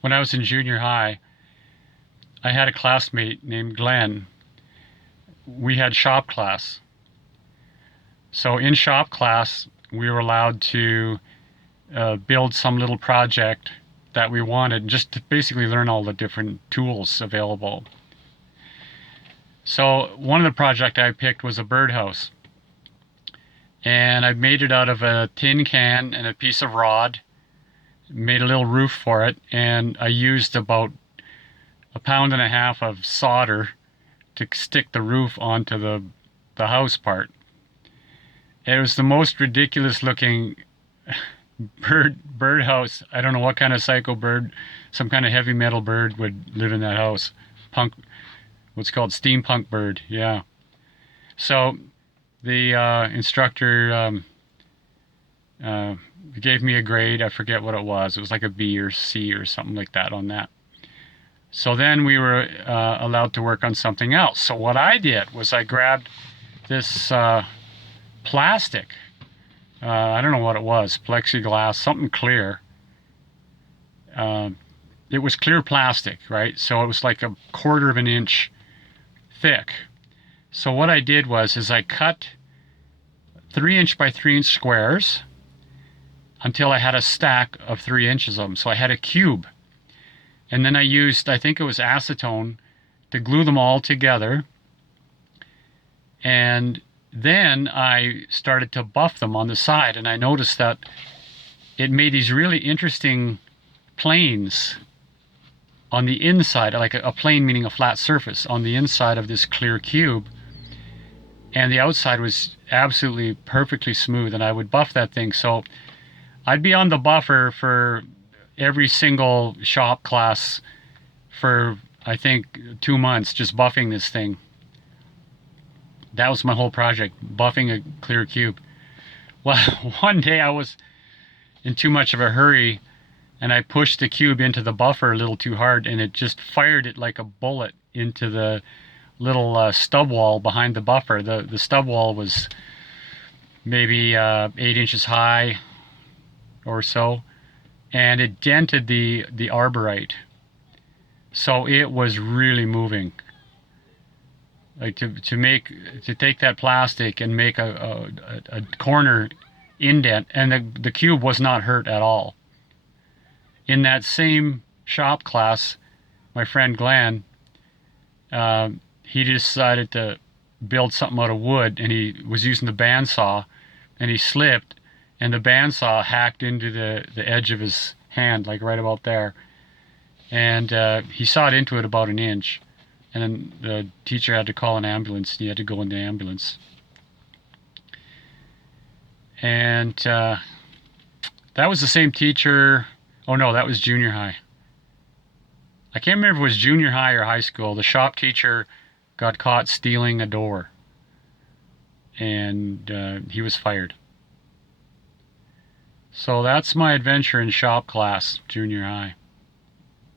when I was in junior high, I had a classmate named Glenn. We had shop class. So in shop class, we were allowed to build some little project that we wanted, just to basically learn all the different tools available. So one of the projects I picked was a birdhouse. And I made it out of a tin can and a piece of rod, made a little roof for it, and I used about a pound and a half of solder to stick the roof onto the house part. It was the most ridiculous looking birdhouse. I don't know what kind of psycho bird, some kind of heavy metal bird would live in that house. Punk, what's called steampunk bird, yeah. So the instructor gave me a grade. I forget what it was. It was like a B or C or something like that on that. So then we were allowed to work on something else. So what I did was I grabbed this plastic. I don't know what it was, plexiglass, something clear. It was clear plastic, right? So it was like a quarter of an inch thick. So what I did was I cut 3" by 3" squares until I had a stack of 3" of them. So I had a cube. And then I used, I think it was acetone, to glue them all together. And then I started to buff them on the side, and I noticed that it made these really interesting planes on the inside, like a plane meaning a flat surface on the inside of this clear cube. And the outside was absolutely perfectly smooth, and I would buff that thing. So I'd be on the buffer for every single shop class for, I think, 2 months, just buffing this thing. That was my whole project, buffing a clear cube. Well, one day I was in too much of a hurry, and I pushed the cube into the buffer a little too hard, and it just fired it like a bullet into the little stub wall behind the buffer. The stub wall was maybe 8 inches high or so, and it dented the arborite. So it was really moving. Like to take that plastic and make a corner indent, and the cube was not hurt at all. In that same shop class, my friend Glenn, he decided to build something out of wood, and he was using the bandsaw, and he slipped, and the bandsaw hacked into the edge of his hand, like right about there. And he sawed into it about 1 inch. And then the teacher had to call an ambulance, and he had to go in the ambulance. And that was the same teacher. Oh no, that was junior high. I can't remember if it was junior high or high school. The shop teacher got caught stealing a door, and he was fired. So that's my adventure in shop class, junior high.